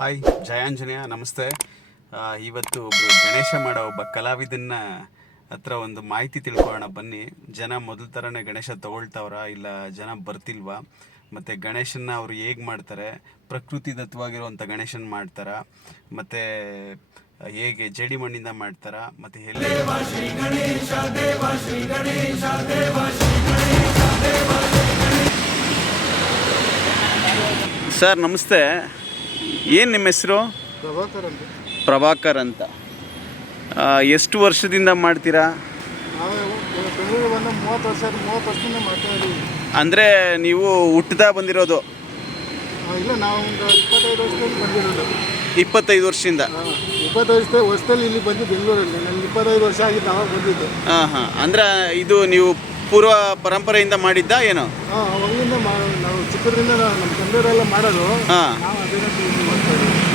Hi ಜಯಾಂಜನೇಯ ನಮಸ್ತೆ. ಇವತ್ತು ಒಬ್ಬರು ಗಣೇಶ ಮಾಡೋ ಒಬ್ಬ ಕಲಾವಿದನ್ನ ಹತ್ರ ಒಂದು ಮಾಹಿತಿ ತಿಳ್ಕೊಳ್ಳೋಣ ಬನ್ನಿ. ಜನ ಮೊದಲ ಥರನೇ ಗಣೇಶ ತೊಗೊಳ್ತಾವ್ರ ಇಲ್ಲ ಜನ ಬರ್ತಿಲ್ವಾ, ಮತ್ತು ಗಣೇಶನ್ನ ಅವರು ಹೇಗೆ ಮಾಡ್ತಾರೆ, ಪ್ರಕೃತಿದತ್ತವಾಗಿರುವಂಥ ಗಣೇಶನ ಮಾಡ್ತಾರ, ಮತ್ತು ಹೇಗೆ ಜೇಡಿ ಮಣ್ಣಿಂದ ಮಾಡ್ತಾರ, ಮತ್ತು ಎಲ್ಲಿ ಸರ್ ನಮಸ್ತೆ. ಏನು ನಿಮ್ಮ ಹೆಸರು? ಪ್ರಭಾಕರ್ ಅಂತ. ಎಷ್ಟು ವರ್ಷದಿಂದ ಮಾಡ್ತೀರಾ? ಅಂದರೆ ನೀವು ಹುಟ್ಟದ ಬಂದಿರೋದು? 25 ವರ್ಷದಿಂದ. 25 ವರ್ಷದಲ್ಲಿ ಇಲ್ಲಿ ಬಂದು ಬೆಂಗಳೂರಲ್ಲಿ ನನಗೆ 25 ವರ್ಷ ಆಗಿದ್ದು ಅವಾಗ ಬಂದಿದ್ದು. ಹಾಂ. ಅಂದರೆ ಇದು ನೀವು ಪೂರ್ವ ಪರಂಪರೆಯಿಂದ ಮಾಡಿದ್ದ ಏನು? ಅವಾಗಿಂದ ನಾವು ಚಿಕ್ಕದ್ರಿಂದ ನಮ್ಮ ತಂದೆಯವರೆಲ್ಲ ಮಾಡೋದು. ಹಾಂ.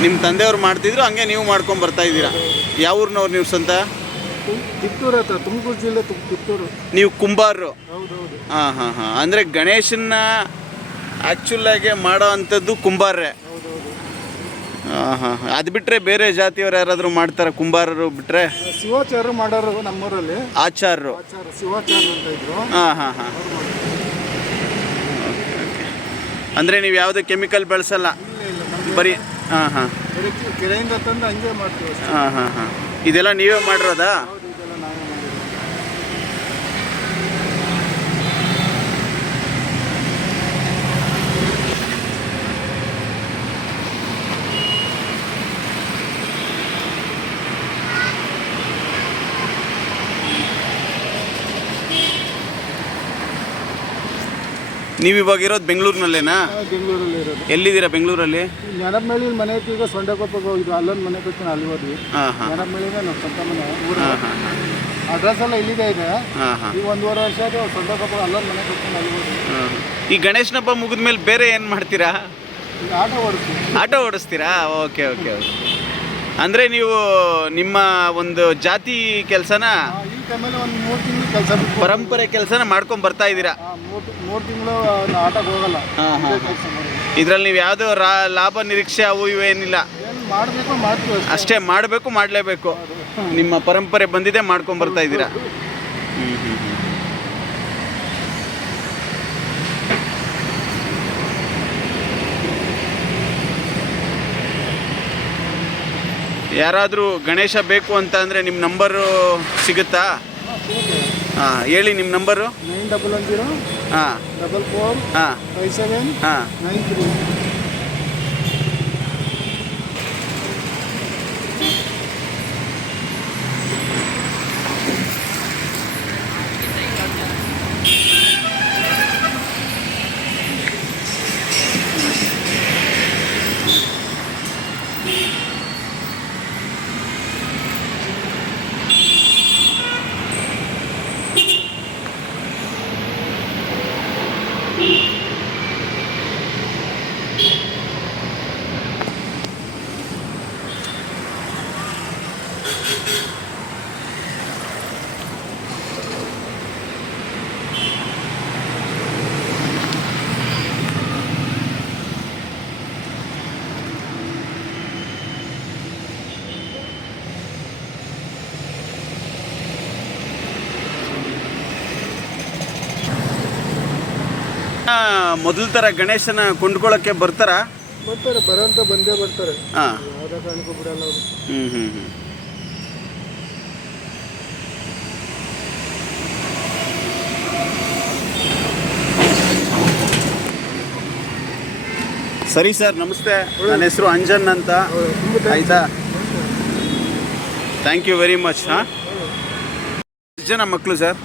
ನಿಮ್ಮ ತಂದೆಯವ್ರು ಮಾಡ್ತಿದ್ರು, ಹಂಗೆ ನೀವು ಮಾಡ್ಕೊಂಡು ಬರ್ತಾ ಇದ್ದೀರಾ. ಯಾವ ಊರಿನವ್ರು ನೀವು ಸ್ವಂತ? ತಿಪ್ಟೂರು ಹತ್ರ, ತುಮಕೂರು ಜಿಲ್ಲೆ ತಿಪ್ಟೂರು. ನೀವು ಕುಂಬಾರರು? ಹೌದೌದು. ಹಾಂ. ಅಂದರೆ ಗಣೇಶನ್ನ ಆ್ಯಕ್ಚುಲಾಗಿ ಮಾಡೋ ಅಂಥದ್ದು ಕುಂಬಾರ್ರೆ? ಹೌದೌದು. ಹಾಂ. ಅದು ಬಿಟ್ಟರೆ ಬೇರೆ ಜಾತಿಯವ್ರು ಯಾರಾದರೂ ಮಾಡ್ತಾರೆ ಕುಂಬಾರರು ಬಿಟ್ಟರೆ? ಶಿವಾಚಾರ್ಯರು ಮಾಡೋರು ನಮ್ಮೂರಲ್ಲಿ. ಆಚಾರ್ಯರು? ಶಿವಾಚಾರ್ಯರು ಅಂತ ಇದ್ರು. ಹಾಂ. ಓಕೆ. ಅಂದರೆ ನೀವು ಯಾವುದೇ ಕೆಮಿಕಲ್ ಬಳಸಲ್ಲ? ಬರೀ ಹಾಂ. ಕೆರೆಯಿಂದ ತಂದು ಹಂಗೆ ಮಾಡ್ತೀವಿ. ಹಾಂ. ಇದೆಲ್ಲ ನೀವೇ ಮಾಡಿರೋದಾ? ಹೌದು, ಇದೆಲ್ಲ ನಾವೇ ಮಾಡಿರೋದು. ನೀವು ಇವಾಗ ಇರೋದು ಬೆಂಗಳೂರಿನಲ್ಲೇನಾ? ಬೆಂಗಳೂರಲ್ಲಿ ಇರೋದು. ಎಲ್ಲಿದ್ದೀರಾ ಬೆಂಗಳೂರಲ್ಲಿ? ಜ್ಞಾನಮೇಳಿ ಮನೆ ಐತಿ. ಈಗ ಸೊಂಡೆಕೊಪ್ಪಗೆ ಹೋಗಿದ್ವಿ, ಅಲ್ಲೊಂದು ಮನೆ ಕೊಟ್ಟು ಅಲ್ಲಿ ಹೋದ್ವಿ. ಜ್ಞಾನಮೇಳಿನೇ ನಮ್ಮ ಸ್ವಂತ ಮನೆ ಊರು. ಅಡ್ರೆಸ್ ಎಲ್ಲ ಇಲ್ಲಿದೆ ಇದೆ. ಈಗ 1.5 ವರ್ಷ ಆಯ್ತು ಸೊಂಡೆಕೊಪ್ಪ ಅಲ್ಲೊಂದು ಮನೆ ಕೊಟ್ಟು ಅಲ್ಲಿ ಹೋದ್ವಿ. ಈ ಗಣೇಶನ ಹಬ್ಬ ಮುಗಿದ ಮೇಲೆ ಬೇರೆ ಏನು ಮಾಡ್ತೀರಾ? ಈಗ ಆಟೋ ಓಡಿಸ್ತೀವಿ. ಆಟೋ ಓಡಿಸ್ತೀರಾ? ಓಕೆ. ಅಂದರೆ ನೀವು ನಿಮ್ಮ ಒಂದು ಜಾತಿ ಕೆಲಸನ, ಈ ಟೈಮಲ್ಲಿ ಒಂದು 3 ತಿಂಗಳು ಕೆಲಸ ಬಿಟ್ಟು ಪರಂಪರೆ ಕೆಲಸನ ಮಾಡ್ಕೊಂಡು ಬರ್ತಾ ಇದ್ದೀರಾ? 3 ತಿಂಗಳು ಆಟೋಗೆ ಹೋಗಲ್ಲ. ಇದರಲ್ಲಿ ನೀವು ಯಾವುದೋ ಲಾಭ ನಿರೀಕ್ಷೆ ಅವು ಇವೇನಿಲ್ಲ? ಏನು ಮಾಡಬೇಕು ಮಾಡ್ತೀವಿ ಅಷ್ಟೇ. ಮಾಡಬೇಕು, ಮಾಡಲೇಬೇಕು. ನಿಮ್ಮ ಪರಂಪರೆ ಬಂದಿದೆ, ಮಾಡ್ಕೊಂಡು ಬರ್ತಾ ಇದ್ದೀರಾ. ಯಾರಾದರೂ ಗಣೇಶ ಬೇಕು ಅಂತ ಅಂದರೆ ನಿಮ್ಮ ನಂಬರು ಸಿಗುತ್ತಾ? ಹಾಂ, ಹೇಳಿ ನಿಮ್ಮ ನಂಬರು. 9110 ಹಾಂ 44 ಹಾಂ 57 ಹಾಂ 93. ಮೊದಲ ಥರ ಗಣೇಶನ ಕೊಂಡ್ಕೊಳ್ಳೋಕ್ಕೆ ಬರ್ತಾರಾ? ಬರೋಂತ ಬಂದೇ ಬರ್ತಾರೆ. ಹಾಂ. ಯಾವುದೇ ಕಾರಣಕ್ಕೂ ಬಿಡಲ್ಲ ಅವರು. ಸರಿ ಸರ್, ನಮಸ್ತೆ. ನನ್ನ ಹೆಸರು ಅಂಜನ್ ಅಂತ. ಆಯಿತಾ? Thank you very much. ಹಾಂ. ಎಷ್ಟು ಜನ ಮಕ್ಕಳು ಸರ್?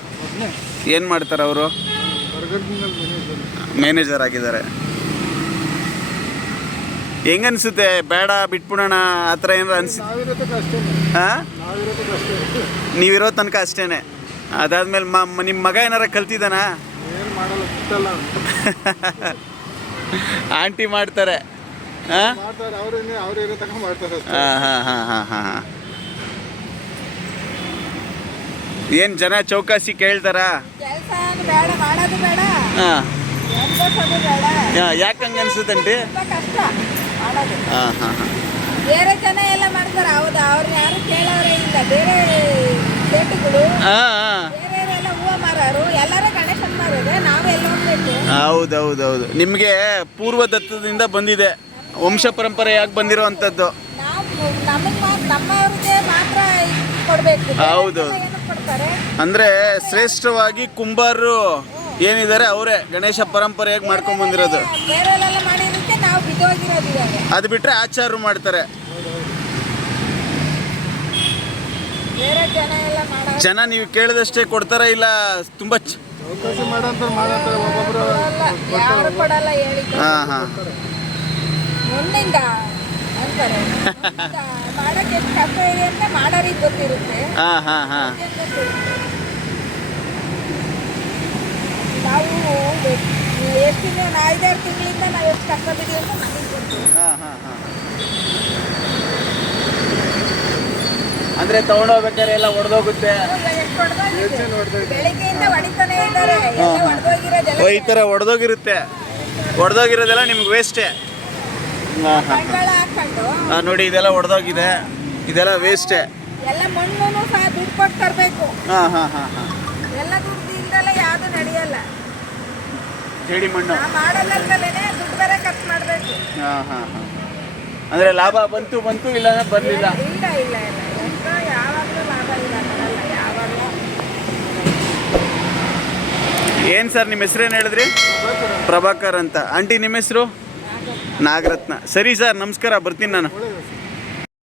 ಏನು ಮಾಡ್ತಾರೆ ಅವರು? ಮ್ಯಾನೇಜರ್ ಆಗಿದ್ದಾರೆ. ಹೆಂಗನ್ಸುತ್ತೆ? ಬೇಡ ಬಿಟ್ಬಿಡೋಣ ಆ ಥರ ಏನಾರು ಹಾಂ, ನೀವಿರೋ ತನಕ ಅಷ್ಟೇ. ಅದಾದ್ಮೇಲೆ ನಿಮ್ಮ ಮಗ ಏನಾರ ಕಲ್ತಿದ್ದಾನ? ಆಂಟಿ ಮಾಡ್ತಾರೆ. ಹಾಂ. ಏನು ಜನ ಚೌಕಾಸಿ ಕೇಳ್ತಾರಾ? ಹಾಂ. ಯಾಕೆ ಹಂಗೆ ಅನ್ಸುತ್ತಂಟಿ? ಕಷ್ಟ ಮಾಡೋದು. ಹಾಂ ಹಾಂ ಹಾಂ ಬೇರೆ ಜನ ಎಲ್ಲ ಮಾಡ್ತಾರೆ. ಹೌದಾ, ಅವ್ರು ಯಾರು ಕೇಳೋರೇ ಇಲ್ಲ. ಬೇರೆ ಸ್ಟೇಟ್ಗಳು ಬೇರೆಯವರೆಲ್ಲ ಹೂವು ಮಾರೋರು, ಎಲ್ಲರೂ ಗಣೇಶನ್ ಮಾರೋದೆ. ನಾವೆಲ್ಲ ಹೋಗ್ಬೇಕು. ಹೌದೌದೌದು. ನಿಮಗೆ ಪೂರ್ವದತ್ತದಿಂದ ಬಂದಿದೆ, ವಂಶ ಪರಂಪರೆಯಾಗಿ ಬಂದಿರೋವಂಥದ್ದು. ನಾವು ನಮ್ಮವ್ರಿಗೆ ಮಾತ್ರ ಕೊಡ್ಬೇಕು. ಹೌದೌದು. ಏನಕ್ಕೆ ಕೊಡ್ತಾರೆ ಅಂದರೆ ಶ್ರೇಷ್ಠವಾಗಿ ಕುಂಬಾರರು ಏನಿದ್ದಾರೆ ಅವರೇ ಗಣೇಶ ಪರಂಪರೆಯಾಗಿ ಮಾಡ್ಕೊಂಡು ಬಂದಿರೋದು. ಬೇರೆಲ್ಲ ಮಾಡಿರೋದಕ್ಕೆ ನಾವು ಬಿದ್ದೋಗಿರೋದು ಇವಾಗ. ಅದು ಬಿಟ್ಟರೆ ಆಚಾರ್ಯರು ಮಾಡ್ತಾರೆ. ಬೇರೆ ಜನ ಎಲ್ಲ ಮಾಡೋ ಜನ ನೀವು ಕೇಳಿದಷ್ಟೇ ಕೊಡ್ತಾರ ಇಲ್ಲ ತುಂಬ ಅವಕಾಶ ಮಾಡಂತಾರೆ ಒಬ್ಬೊಬ್ರು. ಯಾರು ಕೊಡಲ್ಲ ಹೇಳಿ. ಹಾಂ ಹಾಂ ಮುಂದಿಂದ ಅಂತಾರೆ ಮಾಡಕ್ಕೆ ಎಷ್ಟು ಕಷ್ಟ ಇದೆ ಅಂತ ಮಾಡೋರಿಗೆ ಗೊತ್ತಿರುತ್ತೆ. ಹಾಂ ಹಾಂ ಹಾಂ ನಾವು ಎಷ್ಟು ತಿಂಗಳು 5-6 ತಿಂಗಳಿಂದ ನಾವು ಎಷ್ಟು ಕಷ್ಟ ಬಿದ್ದೀವಿ ಅಂತ ನಮಗೆ ಗೊತ್ತು. ಹಾಂ ಹಾಂ ಹಾಂ ಅಂದರೆ ತೊಗೊಂಡೋಗ್ಬೇಕಾದ್ರೆ ಎಲ್ಲ ಒಡೆದೋಗುತ್ತೆ. ಎಷ್ಟು ಹೊಡೆದೋಗಿದೆ, ಬೆಳಿಗ್ಗೆಯಿಂದ ಹೊಡಿತಾನೆ ಇದ್ದಾರೆ. ಎಲ್ಲ ಹೊಡೆದೋಗಿರೋದೆಲ್ಲ ಈ ಥರ ಒಡೆದೋಗಿರುತ್ತೆ. ಒಡೆದೋಗಿರೋದೆಲ್ಲ ನಿಮ್ಗೆ ವೇಸ್ಟೇ. ಹಾಂ ಹಾಂ ಬಂಡವಾಳ ಹಾಕೊಂಡು ನೋಡಿ, ಇದೆಲ್ಲ ಒಡೆದೋಗಿದೆ, ಇದೆಲ್ಲ ವೇಸ್ಟೇ. ಎಲ್ಲ ಮಣ್ಣು ಸಹ ದುಡ್ಡು ಕೊಟ್ಟು ತರಬೇಕು. ಹಾಂ ಹಾಂ ಹಾಂ ಹಾಂ ಎಲ್ಲ ದುಡ್ಡು ಇಲ್ದಲ್ಲ ಯಾವುದು ನಡೆಯಲ್ಲ. ಜೇಡಿ ಮಣ್ಣು. ನಾವು ಮಾಡೋದಲ್ಲೇ ದುಡ್ಡು ಬೇರೆ ಖರ್ಚು ಮಾಡಬೇಕು. ಹಾಂ ಹಾಂ ಹಾಂ ಅಂದರೆ ಲಾಭ ಬಂತು ಇಲ್ಲ ಬರಲಿಲ್ಲ. ಇಲ್ಲ ಇಲ್ಲ ಇಲ್ಲ ಎಂತ ಯಾವಾಗಲೂ ಲಾಭ ಇಲ್ಲ, ಬರಲ್ಲ ಯಾವಾಗಲೂ. ಏನು ಸರ್ ನಿಮ್ಮ ಹೆಸರೇನು ಹೇಳಿದ್ರಿ? ಪ್ರಭಾಕರ್ ಅಂತ. ಆಂಟಿ ನಿಮ್ಮ ಹೆಸರು? ನಾಗರತ್ನ. ಸರಿ ಸರ್, ನಮಸ್ಕಾರ, ಬರ್ತೀನಿ ನಾನು.